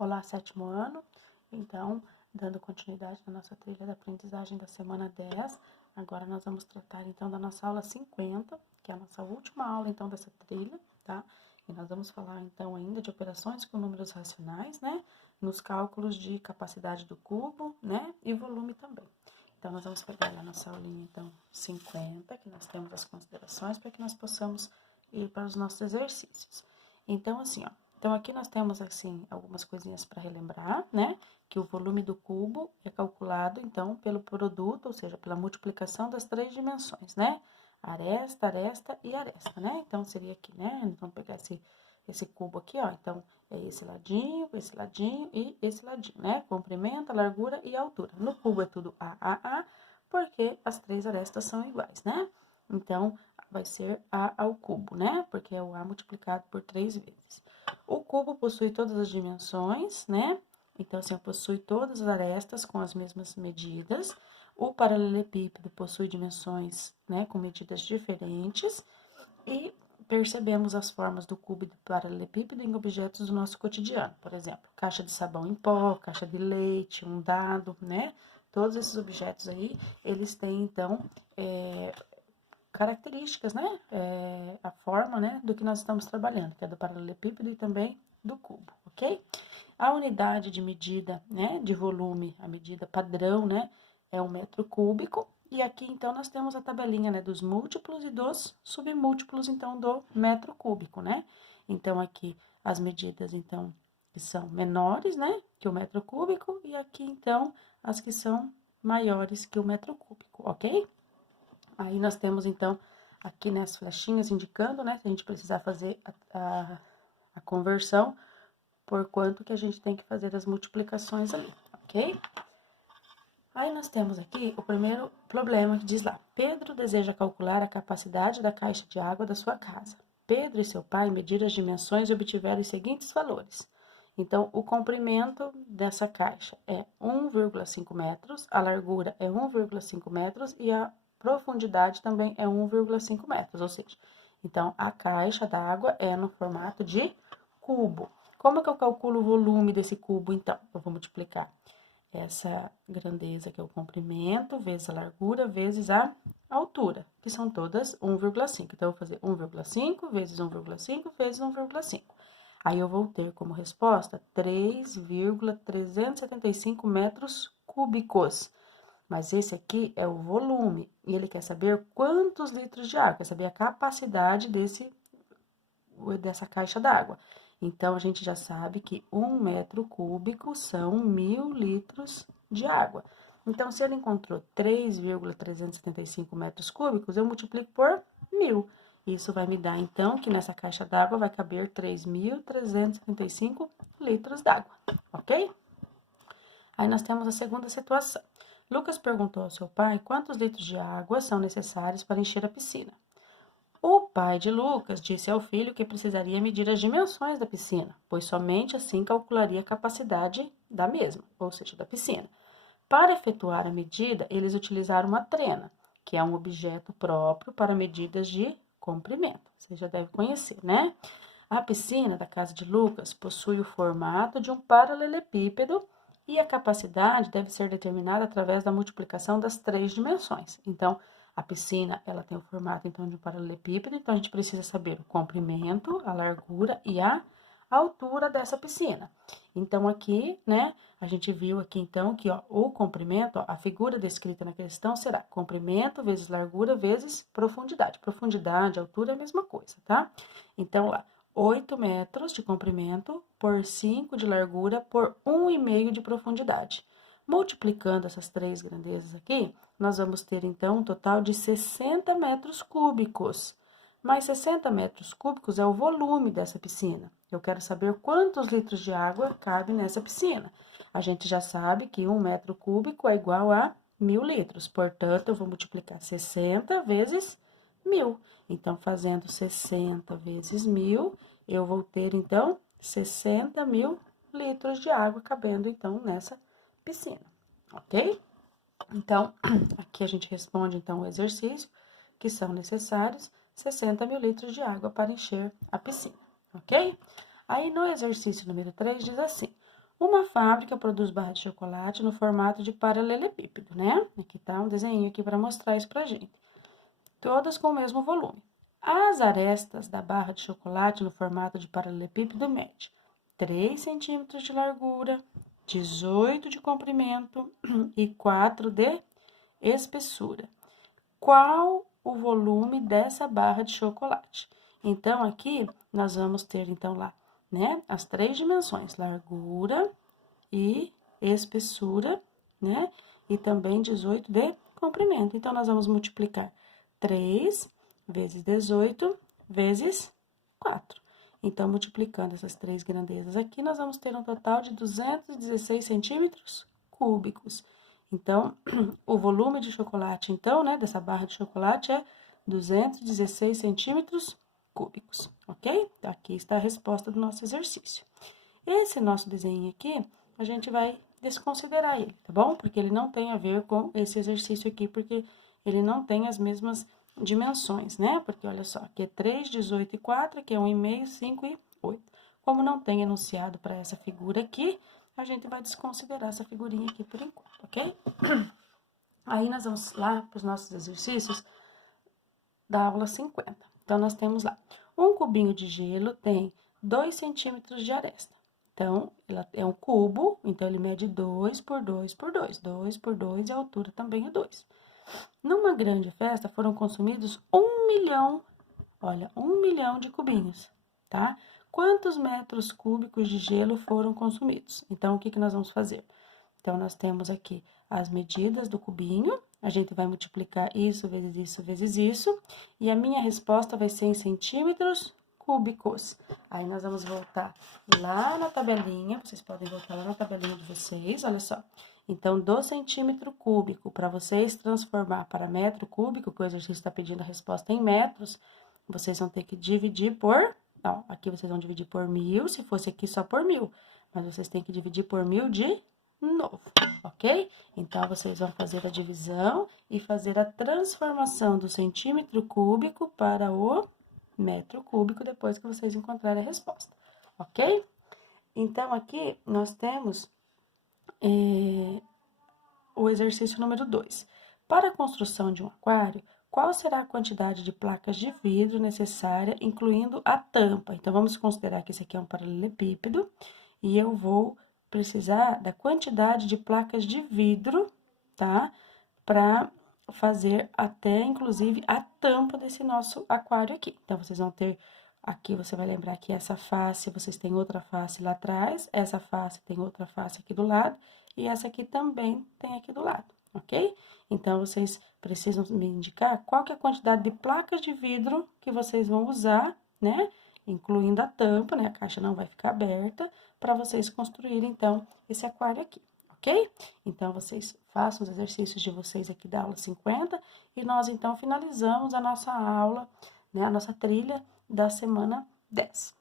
Olá, sétimo ano. Então, dando continuidade na nossa trilha da aprendizagem da semana 10, agora nós vamos tratar, então, da nossa aula 50, que é a nossa última aula, então, dessa trilha, tá? E nós vamos falar, então, ainda de operações com números racionais, né? Nos cálculos de capacidade do cubo, né? E volume também. Então, nós vamos pegar a nossa aulinha, então, 50, que nós temos as considerações, para que nós possamos ir para os nossos exercícios. Então, assim, ó. Então, aqui nós temos, assim, algumas coisinhas para relembrar, né? Que o volume do cubo é calculado, então, pelo produto, ou seja, pela multiplicação das três dimensões, né? Aresta, aresta e aresta, né? Então, seria aqui, né? Vamos pegar esse cubo aqui, ó. Então, é esse ladinho e esse ladinho, né? Comprimento, largura e altura. No cubo é tudo A, porque as três arestas são iguais, né? Então, vai ser A ao cubo, né? Porque é o A multiplicado por 3 vezes. O cubo possui todas as dimensões, né? Então, assim, possui todas as arestas com as mesmas medidas. O paralelepípedo possui dimensões, né, com medidas diferentes. E percebemos as formas do cubo e do paralelepípedo em objetos do nosso cotidiano. Por exemplo, caixa de sabão em pó, caixa de leite, um dado, né? Todos esses objetos aí, eles têm, então, características, né? A forma, né, do que nós estamos trabalhando, que é do paralelepípedo e também do cubo, ok? A unidade de medida, né, de volume, a medida padrão, né, é 1 metro cúbico. E aqui, então, nós temos a tabelinha, né, dos múltiplos e dos submúltiplos, então, do metro cúbico, né? Então, aqui, as medidas, então, que são menores, né, que o metro cúbico. E aqui, então, as que são maiores que o metro cúbico, ok? Aí nós temos, então, aqui nas flechinhas indicando, né, se a gente precisar fazer a conversão, por quanto que a gente tem que fazer as multiplicações ali, ok? Aí nós temos aqui o primeiro problema que diz lá: Pedro deseja calcular a capacidade da caixa de água da sua casa. Pedro e seu pai mediram as dimensões e obtiveram os seguintes valores. Então, o comprimento dessa caixa é 1,5 metros, a largura é 1,5 metros e a profundidade também é 1,5 metros, ou seja, então a caixa d'água é no formato de cubo. Como que eu calculo o volume desse cubo, então? Eu vou multiplicar essa grandeza, que é o comprimento, vezes a largura, vezes a altura, que são todas 1,5. Então, eu vou fazer 1,5 vezes 1,5 vezes 1,5. Aí, eu vou ter como resposta 3,375 metros cúbicos. Mas esse aqui é o volume, e ele quer saber quantos litros de água, quer saber a capacidade dessa caixa d'água. Então, a gente já sabe que 1 metro cúbico são 1.000 litros de água. Então, se ele encontrou 3,375 metros cúbicos, eu multiplico por 1.000. Isso vai me dar, então, que nessa caixa d'água vai caber 3.375 litros d'água, ok? Aí, nós temos a segunda situação. Lucas perguntou ao seu pai quantos litros de água são necessários para encher a piscina. O pai de Lucas disse ao filho que precisaria medir as dimensões da piscina, pois somente assim calcularia a capacidade da mesma, ou seja, da piscina. Para efetuar a medida, eles utilizaram uma trena, que é um objeto próprio para medidas de comprimento. Você já deve conhecer, né? A piscina da casa de Lucas possui o formato de um paralelepípedo e a capacidade deve ser determinada através da multiplicação das três dimensões. Então, a piscina, ela tem o formato, então, de um paralelepípedo, então a gente precisa saber o comprimento, a largura e a altura dessa piscina. Então, aqui, né, a gente viu aqui, então, que, ó, o comprimento, ó, a figura descrita na questão será comprimento vezes largura vezes profundidade. Profundidade, altura é a mesma coisa, tá? Então, lá, 8 metros de comprimento por 5 de largura por 1,5 de profundidade. Multiplicando essas três grandezas aqui, nós vamos ter, então, um total de 60 metros cúbicos. Mas 60 metros cúbicos é o volume dessa piscina. Eu quero saber quantos litros de água cabe nessa piscina. A gente já sabe que 1 metro cúbico é igual a 1.000 litros. Portanto, eu vou multiplicar 60 vezes 1.000. Então, fazendo 60 vezes 1.000, eu vou ter, então, 60.000 litros de água cabendo, então, nessa piscina, ok? Então, aqui a gente responde, então, o exercício, que são necessários 60.000 litros de água para encher a piscina, ok? Aí, no exercício número 3, diz assim: Uma fábrica produz barra de chocolate no formato de paralelepípedo, né? Aqui tá um desenho aqui para mostrar isso pra gente. Todas com o mesmo volume. As arestas da barra de chocolate no formato de paralelepípedo mede 3 centímetros de largura, 18 de comprimento e 4 de espessura. Qual o volume dessa barra de chocolate? Então, aqui nós vamos ter, então, lá, né, as 3 dimensões, largura e espessura, né, e também 18 de comprimento. Então, nós vamos multiplicar 3 vezes 18 vezes 4. Então, multiplicando essas 3 grandezas aqui, nós vamos ter um total de 216 centímetros cúbicos. Então, o volume de chocolate, então, né, dessa barra de chocolate é 216 centímetros cúbicos, ok? Aqui está a resposta do nosso exercício. Esse nosso desenho aqui, a gente vai desconsiderar ele, tá bom? Porque ele não tem a ver com esse exercício aqui, porque ele não tem as mesmas dimensões, né? Porque olha só, aqui é 3, 18 e 4, aqui é 1,5, 5 e 8. Como não tem enunciado para essa figura aqui, a gente vai desconsiderar essa figurinha aqui por enquanto, ok? Aí, nós vamos lá para os nossos exercícios da aula 50. Então, nós temos lá, um cubinho de gelo tem 2 centímetros de aresta. Então, ela é um cubo, então ele mede 2 por 2 por 2. 2 por 2 e a altura também é 2. Numa grande festa, foram consumidos 1 milhão, olha, 1 milhão de cubinhos, tá? Quantos metros cúbicos de gelo foram consumidos? Então, o que que nós vamos fazer? Então, nós temos aqui as medidas do cubinho, a gente vai multiplicar isso vezes isso vezes isso, e a minha resposta vai ser em centímetros cúbicos. Aí, nós vamos voltar lá na tabelinha, vocês podem voltar lá na tabelinha de vocês, olha só. Então, do centímetro cúbico, para vocês transformar para metro cúbico, que o exercício está pedindo a resposta em metros, vocês vão ter que dividir por, ó, aqui vocês vão dividir por 1.000, se fosse aqui só por 1.000, mas vocês têm que dividir por 1.000 de novo, ok? Então, vocês vão fazer a divisão e fazer a transformação do centímetro cúbico para o metro cúbico depois que vocês encontrarem a resposta, ok? Então, aqui nós temos o exercício número 2. Para a construção de um aquário, qual será a quantidade de placas de vidro necessária, incluindo a tampa? Então, vamos considerar que esse aqui é um paralelepípedo e eu vou precisar da quantidade de placas de vidro, tá? Para fazer até, inclusive, a tampa desse nosso aquário aqui. Então, vocês vão ter, aqui você vai lembrar que essa face, vocês têm outra face lá atrás, essa face tem outra face aqui do lado, e essa aqui também tem aqui do lado, ok? Então, vocês precisam me indicar qual que é a quantidade de placas de vidro que vocês vão usar, né? Incluindo a tampa, né? A caixa não vai ficar aberta, para vocês construírem, então, esse aquário aqui, ok? Então, vocês façam os exercícios de vocês aqui da aula 50 e nós, então, finalizamos a nossa aula, né? A nossa trilha da semana 10.